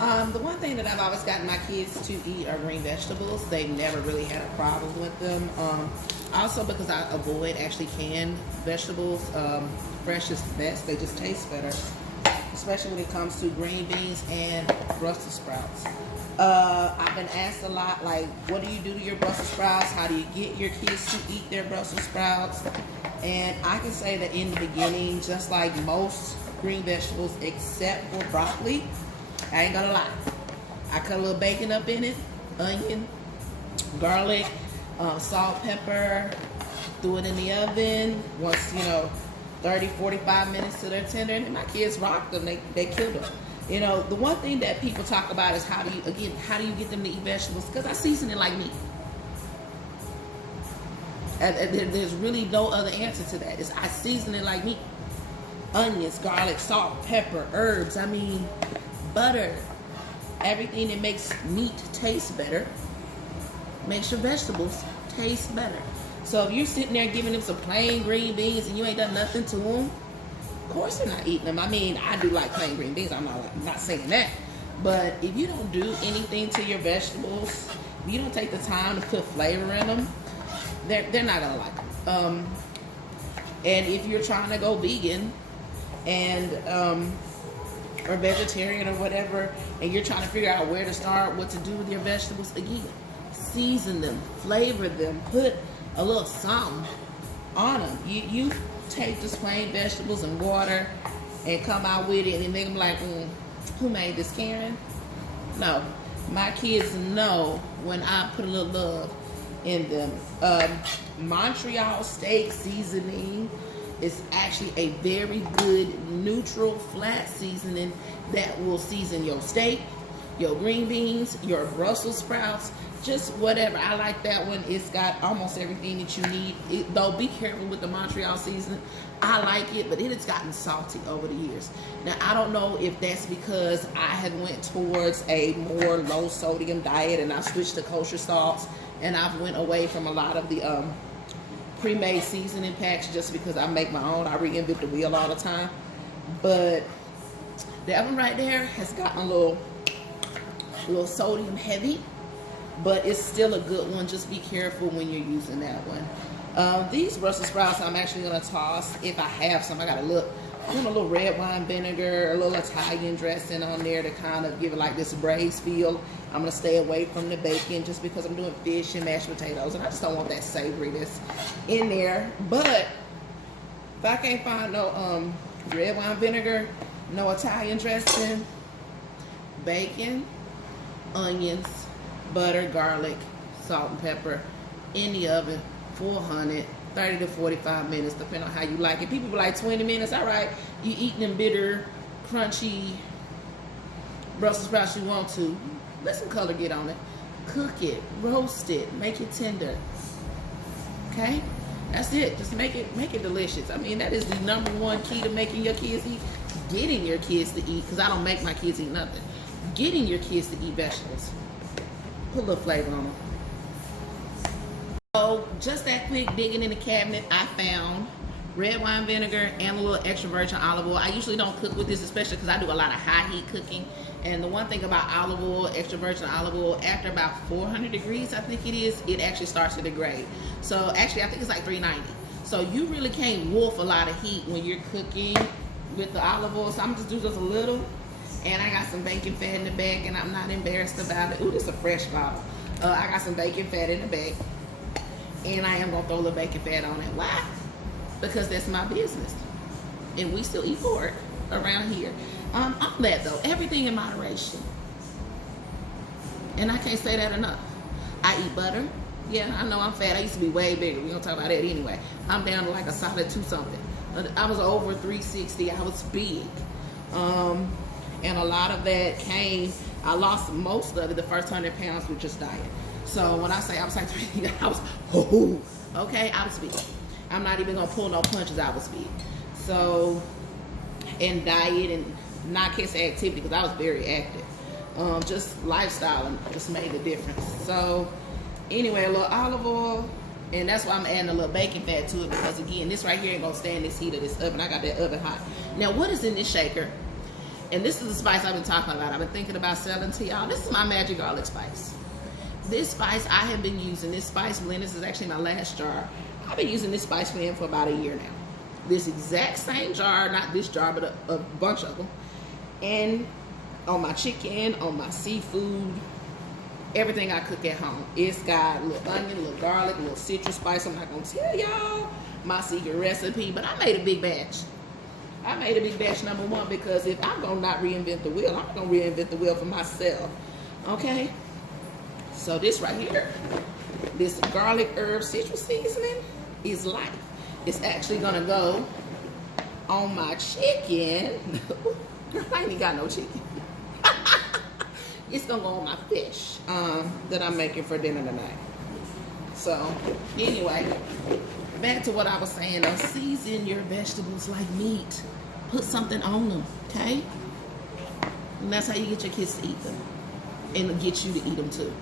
The one thing that I've always gotten my kids to eat are green vegetables. They've never really had a problem with them. Also because I avoid actually canned vegetables. Fresh is the best. They just taste better, especially when it comes to green beans and Brussels sprouts. I've been asked a lot, like, what do you do to your Brussels sprouts? How do you get your kids to eat their Brussels sprouts? And I can say that in the beginning, just like most green vegetables except for broccoli, I ain't gonna lie, I cut a little bacon up in it, onion, garlic, salt, pepper, threw it in the oven. Once, 30, 45 minutes till they're tender, and my kids rocked them, they killed them. The one thing that people talk about is how do you get them to eat vegetables? Because I season it like meat. There's really no other answer to that. I season it like meat. Onions, garlic, salt, pepper, herbs, butter. Everything that makes meat taste better makes your vegetables taste better. So if you're sitting there giving them some plain green beans and you ain't done nothing to them, of course they're not eating them. I do like plain green beans. I'm not saying that. But if you don't do anything to your vegetables, if you don't take the time to put flavor in them, they're not gonna like them. And if you're trying to go vegan and or vegetarian or whatever, and you're trying to figure out where to start, what to do with your vegetables, again, season them, flavor them, put a little something on them. You take just plain vegetables and water and come out with it and make them like, who made this, Karen? No, my kids know when I put a little love in them. Montreal steak seasoning is actually a very good neutral flat seasoning that will season your steak, your green beans, your Brussels sprouts, just whatever. I like that one. It's got almost everything that you need. Though be careful with the Montreal seasoning. I like it, but it has gotten salty over the years. Now, I don't know if that's because I have went towards a more low sodium diet and I switched to kosher salts, and I've went away from a lot of the pre-made seasoning packs just because I make my own. I reinvent the wheel all the time. But that one right there has gotten a little sodium heavy, but it's still a good one. Just be careful when you're using that one. These Brussels sprouts I'm actually gonna toss if I have some. I want a little red wine vinegar, a little Italian dressing on there to kind of give it like this braised feel. I'm gonna stay away from the bacon just because I'm doing fish and mashed potatoes, and I just don't want that savoriness in there. But if I can't find no red wine vinegar, no Italian dressing, bacon, onions, butter, garlic, salt and pepper in the oven, 400, 30 to 45 minutes, depending on how you like it. People be like 20 minutes. All right, you eating them bitter, crunchy Brussels sprouts you want to. Let some color get on it. Cook it, roast it, make it tender. Okay, that's it. Just make it delicious. That is the #1 key to making your kids eat. Getting your kids to eat, because I don't make my kids eat nothing. Getting your kids to eat vegetables. Put a little flavor on them. So just that quick digging in the cabinet, I found red wine vinegar and a little extra virgin olive oil. I usually don't cook with this, especially because I do a lot of high heat cooking. And the one thing about olive oil, extra virgin olive oil, after about 400 degrees, I think it is, it actually starts to degrade. So actually, I think it's like 390. So you really can't wolf a lot of heat when you're cooking with the olive oil. So I'm just doing just a little. And I got some bacon fat in the bag, and I'm not embarrassed about it. Ooh, this is a fresh bottle. I got some bacon fat in the bag, and I am gonna throw a little bacon fat on it. Why? Because that's my business, and we still eat pork around here. On that though, everything in moderation, and I can't say that enough. I eat butter. Yeah, I know I'm fat. I used to be way bigger. We're gonna talk about that anyway. I'm down to like a solid 2 something. I was over 360. I was big. And a lot of that I lost most of it the first 100 pounds with just diet. So when I say I was like 3, I was, okay, I was big. I'm not even gonna pull no punches, I was big. So, in diet and not kissing activity, because I was very active. Just lifestyle and just made the difference. So, anyway, a little olive oil, and that's why I'm adding a little bacon fat to it, because again, this right here ain't gonna stand this heat of this oven. I got that oven hot. Now, what is in this shaker? And this is the spice I've been talking about. I've been thinking about selling to y'all. This is my magic garlic spice. This spice, I have been using this spice blend. This is actually my last jar. I've been using this spice blend for about a year now. This exact same jar, not this jar, but a bunch of them. And on my chicken, on my seafood, everything I cook at home. It's got a little onion, a little garlic, a little citrus spice. I'm not gonna tell y'all my secret recipe, but I made a big batch. I made a big batch, number one, because if I'm gonna not reinvent the wheel, I'm gonna reinvent the wheel for myself. Okay? So this right here, this garlic herb citrus seasoning is life. It's actually gonna go on my chicken. Girl, I ain't got no chicken. It's gonna go on my fish that I'm making for dinner tonight. So anyway, back to what I was saying though. Season your vegetables like meat. Put something on them, okay? And that's how you get your kids to eat them. And get you to eat them too.